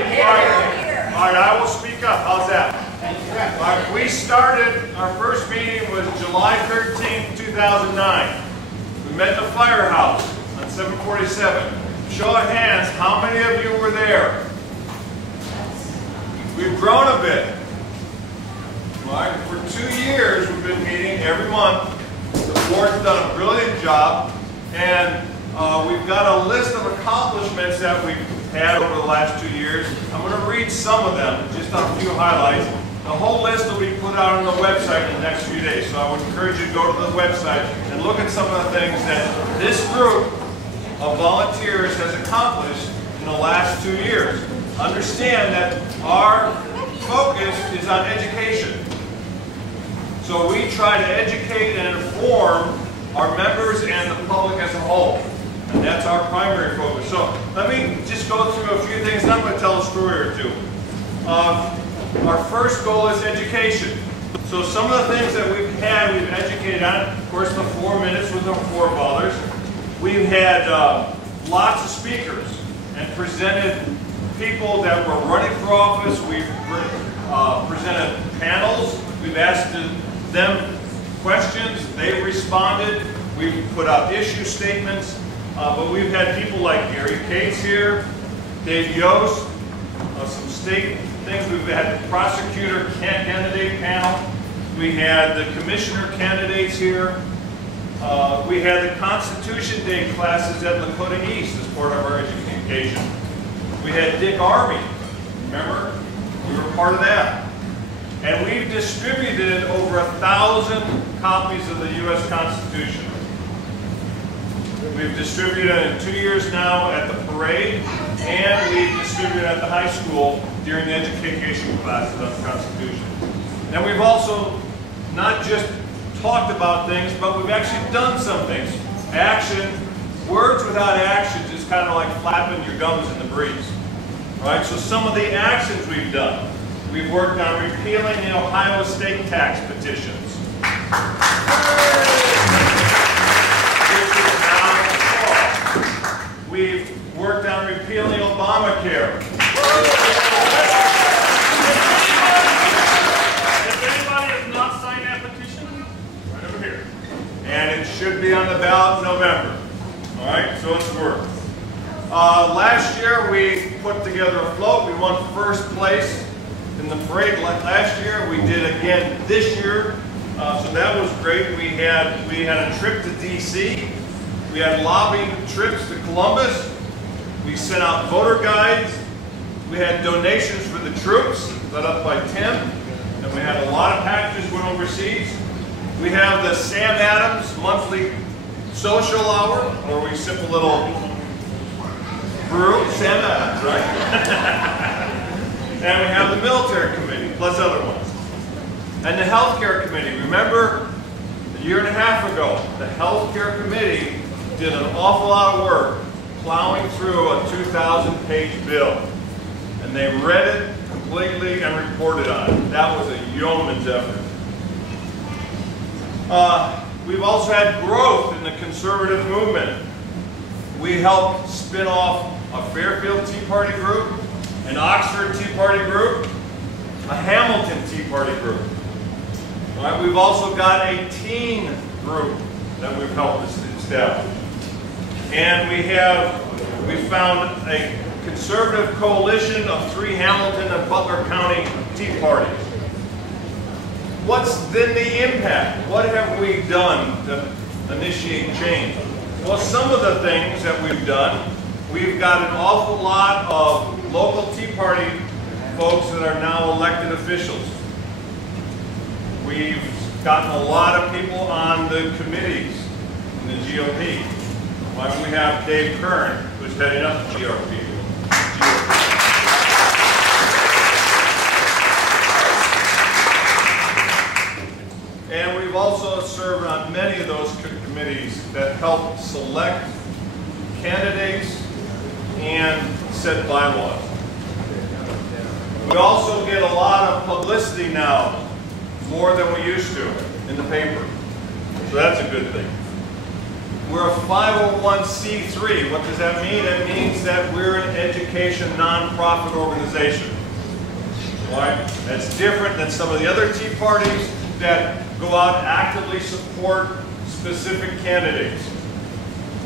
All right, I will speak up. How's that? All right, we started, our first meeting was July 13th, 2009. We met in the firehouse on 747. Show of hands, how many of you were there? We've grown a bit. All right, for 2 years, we've been meeting every month. The board's done a brilliant job, and we've got a list of accomplishments that we've had over the last 2 years. I'm going to read some of them, just on a few highlights. The whole list will be put out on the website in the next few days, so I would encourage you to go to the website and look at some of the things that this group of volunteers has accomplished in the last 2 years. Understand that our focus is on education. So we try to educate and inform our members and the public as a whole. And that's our primary focus. So let me just go through a few things. I'm going to tell a story or two. Our first goal is education. So some of the things that we've educated on, of course, the 4 minutes with our forefathers. We've had lots of speakers and presented people that were running for office. We've presented panels. We've asked them questions. They've responded. We've put out issue statements. But we've had people like Gary Cates here, Dave Yost, some state things. We've had the prosecutor candidate panel. We had the commissioner candidates here. We had the Constitution Day classes at Lakota East as part of our education. We had Dick Army, remember? We were part of that. And we've distributed over 1,000 copies of the U.S. Constitution. We've distributed in 2 years now at the parade, and we've distributed at the high school during the education classes on the Constitution. And we've also not just talked about things, but we've actually done some things. Action, words without actions is kind of like flapping your gums in the breeze. Right? So some of the actions we've done. We've worked on repealing the Ohio state tax petitions. We've worked on repealing Obamacare. If anybody has not signed that petition, right over here. And it should be on the ballot in November. All right, so it's worked. Last year we put together a float. We won first place in the parade last year. We did again this year. So that was great. We had a trip to D.C. We had lobbying trips to Columbus. We sent out voter guides. We had donations for the troops, led up by Tim. And we had a lot of packages went overseas. We have the Sam Adams monthly social hour, where we sip a little brew. Sam Adams, right? And we have the military committee, plus other ones. And the healthcare committee. Remember, a year and a half ago, the healthcare committee did an awful lot of work plowing through a 2,000-page bill. And they read it completely and reported on it. That was a yeoman's effort. We've also had growth in the conservative movement. We helped spin off a Fairfield Tea Party group, an Oxford Tea Party group, a Hamilton Tea Party group. All right, we've also got a teen group that we've helped establish. And we found a conservative coalition of 3 Hamilton and Butler County Tea Parties. What's been the impact? What have we done to initiate change? Well, some of the things that we've done, we've got an awful lot of local Tea Party folks that are now elected officials. We've gotten a lot of people on the committees in the GOP. Like we have Dave Kern, who's heading up the GOP. And we've also served on many of those committees that help select candidates and set bylaws. We also get a lot of publicity now, more than we used to, in the paper. So that's a good thing. we're a 501c3. What does that mean? It means that we're an education nonprofit organization. All right? That's different than some of the other Tea Parties that go out and actively support specific candidates.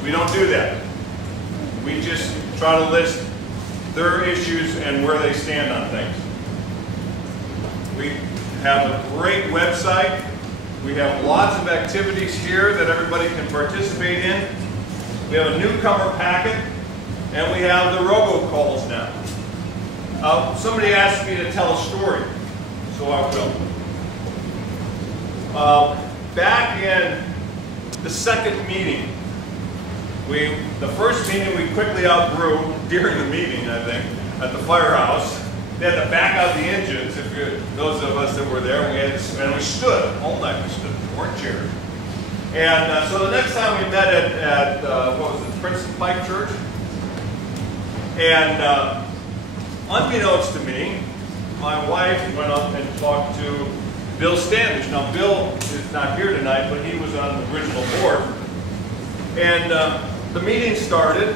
We don't do that. We just try to list their issues and where they stand on things. We have a great website. We have lots of activities here that everybody can participate in. We have a newcomer packet, and we have the robocalls now. Somebody asked me to tell a story, so I will. Back in the second meeting, the first meeting we quickly outgrew during the meeting, I think, at the firehouse. They had to back out the engines, those of us that were there, and we stood, all night we stood, we weren't chairs. And so the next time we met at what was it, Princeton Pike Church? And unbeknownst to me, my wife went up and talked to Bill Standish. Now Bill is not here tonight, but he was on the original board. And the meeting started,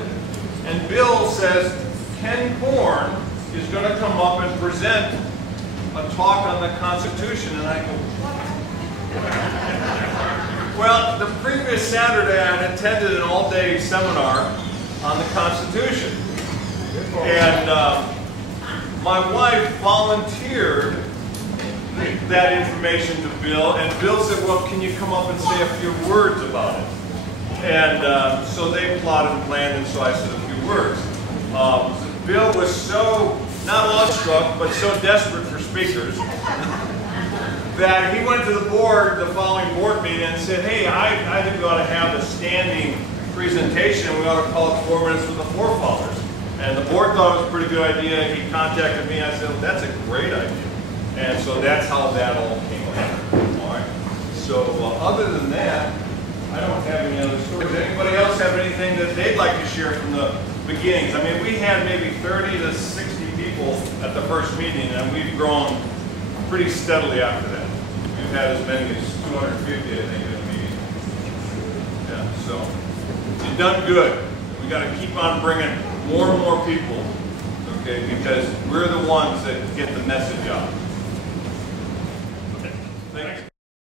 and Bill says, Ken Korn is going to come up and present a talk on the Constitution. And I go, what? Well, the previous Saturday I had attended an all-day seminar on the Constitution. And my wife volunteered that information to Bill, and Bill said, well, can you come up and say a few words about it? And so they plotted and planned, and so I said a few words. Bill was so, not awestruck, but so desperate for speakers that he went to the board, the following board meeting, and said, hey, I think we ought to have a standing presentation, and we ought to call it 4 minutes with the forefathers. And the board thought it was a pretty good idea. He contacted me, and I said, well, that's a great idea. And so that's how that all came about. All right. So other than that, I don't have any other stories. Does anybody else have anything that they'd like to share from the beginnings? I mean, we had maybe 30 to 60 people at the first meeting, and we've grown pretty steadily after that. We've had as many as 250, I think, at a meeting. Yeah, so you've done good. We got to keep on bringing more and more people, okay, because we're the ones that get the message out.